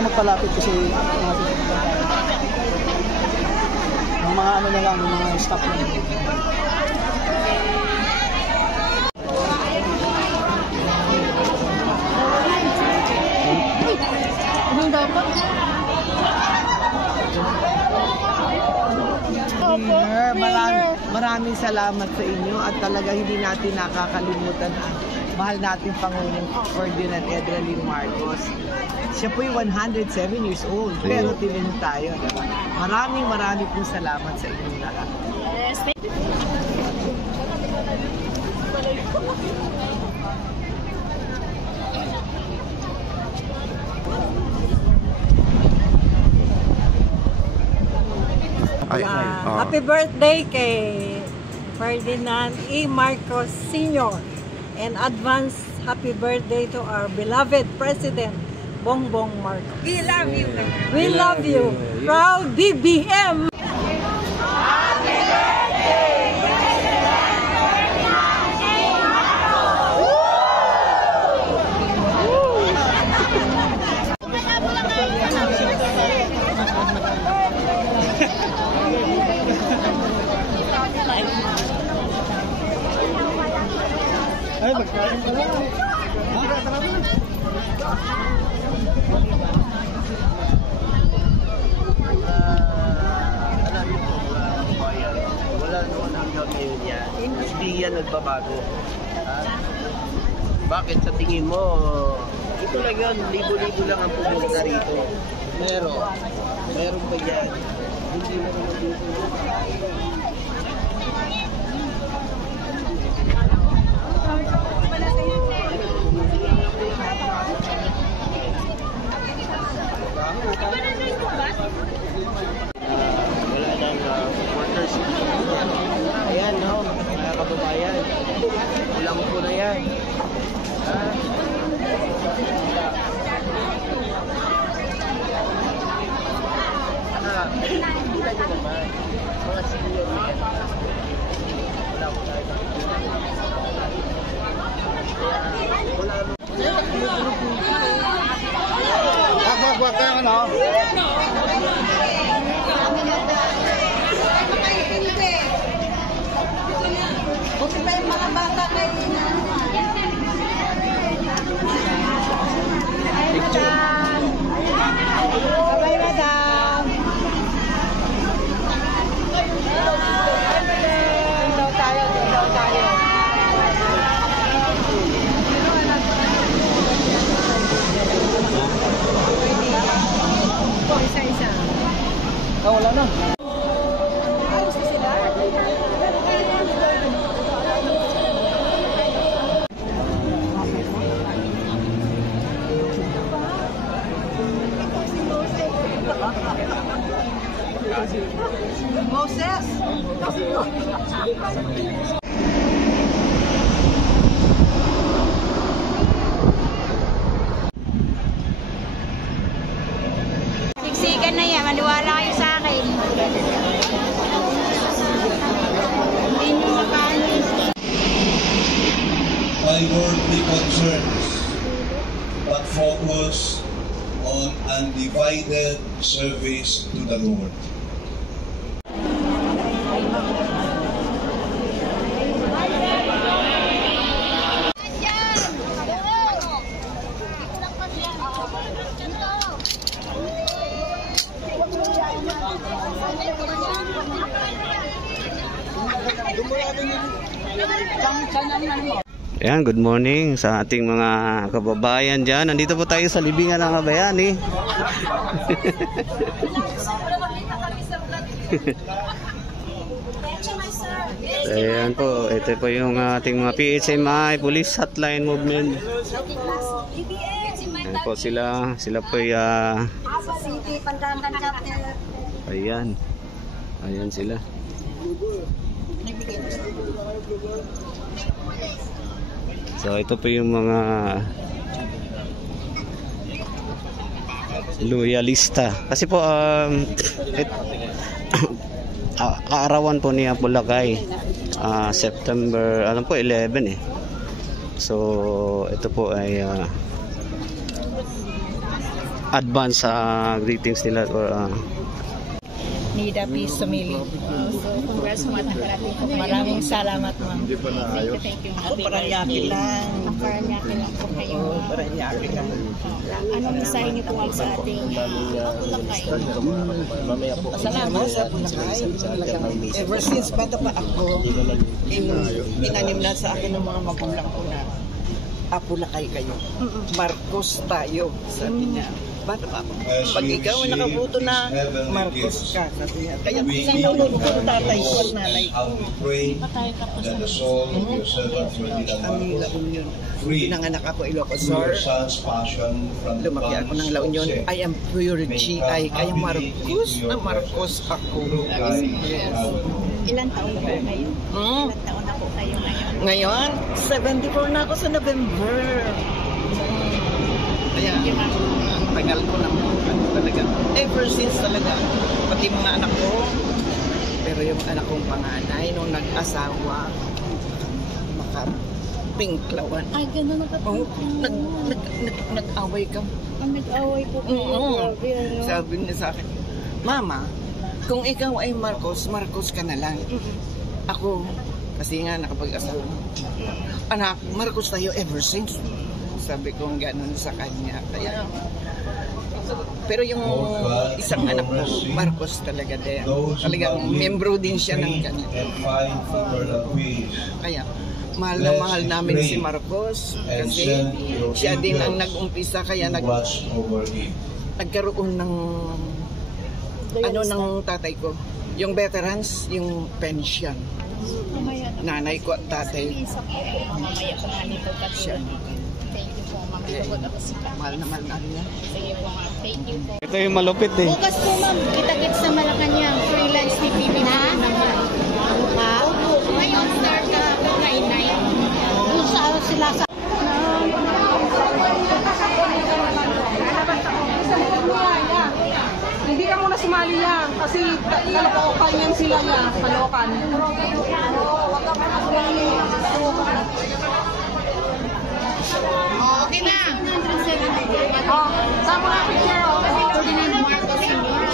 na magpalapit kasi yung mga ano na lang, yung mga staff na. Anong dapat? Maraming salamat sa inyo at talaga hindi natin nakakalimutan ang mahal nating Pangulong Ferdinand Edralin Marcos. Siya po'y 107 years old, pero tinanong tayo. Diba? Maraming pong salamat sa inyo lahat. Happy birthday kay Ferdinand E. Marcos Sr. and advance happy birthday to our beloved President Bongbong Marcos. We love you. We love you. Proud BBM. Ay, magkain ka lang. Wala noon hanggang ngayon yan. Hindi yan nagbabago. Bakit sa tingin mo, ito lang yan, libo-libo lang ang pumunta rito. Meron pa yan. Hindi mo naman dito. Wala nang supporters. Ayan, no? Mga kababayan. Ulang po na yan. Kita nyo naman. Mga senior yan. Wala po tayo. Wala nung... Wag ka ano? Buti pa yung mga bata kayo. Bye, madam. Doon tayo. Isa-isa. Wala na. Ayos na sila. Moses! Siksikan na yan, maniwala kayo sa akin. Hindi nyo makalis. My worldly concerns, but focus on undivided service to the Lord. Ayan, good morning sa ating mga kababayan dyan. Nandito po tayo sa libingan ng Kabayani. Ayan po, ito po yung ating mga PHMI, Police Hotline Movement. Ayan po sila po ayan. Ayan sila. So ito po yung mga loyalista. Kasi po kaarawan po niya Bulacay September, alam po 11 eh. So ito po ay advance greetings nila or Nida Peace Sumili. So, congrats sa mga nakarating po. Maraming salamat, ma'am. Thank you. Ako Paranaque lang. Paranaque lang po kayo. Paranaque lang. Anong mensahe niyo tungkol sa ating Pulakay? Salamat sa Pulakay. Ever since bata pa ako, inanim na sa akin ng mga magulang ko na Pulakay kayo. Marcos tayo, sabi niya. Bata pa ako. Pag ikaw ay nakabuto na, Marcos ka, sabi niya. Kaya isang nunod ko, tatay ko, nanay ko. Kami La Union. Pinanganak ako Ilocos Sur. Lumaki ako ng La Union. I am pure GI. Kaya Marcos na Marcos ako. Ilan taon na po kayo? Ilan taon na po kayo ngayon? Ngayon, 74 na ako sa November. Kaya, tagal ko ng talaga. Ever since talaga. Pati mga anak ko. Pero yung anak kong panganay, nung nag-asawa, makapinklawan. Ay, gano'n Nag-away ka. nag-away po kayo. Sabi niya sa akin, Mama, kung ikaw ay Marcos, Marcos ka na lang. Ako, kasi nga nakapag-asawa. Anak, Marcos tayo ever since. Sabi ko gano'n sa kanya. Kaya, pero yung isang anak ko, Marcos talaga din. Talagang membro din siya ng kanya. Kaya, mahal na mahal namin si Marcos kasi siya din ang nag-umpisa kaya nagkaroon ng ng tatay ko. Yung veterans, yung pension. Nanay ko at tatay. Mamaya po namin po siya. Thank you po, ma'am. Ito po si Mahal na mahal namin niya. Sige po, ma'am. Thank you po. ito yung malupit eh. Bukas po, ma'am. Kita-kits sa Malacanang. Freelance ni PBB naman. Opo. Ngayon, start na 9-9. Doon sa sila sa... Hindi ka muna sumali yan kasi nalokal yan sila niya, kalokan. Okay na. Oh, sama nga picture. Ferdinand Marcos Sr.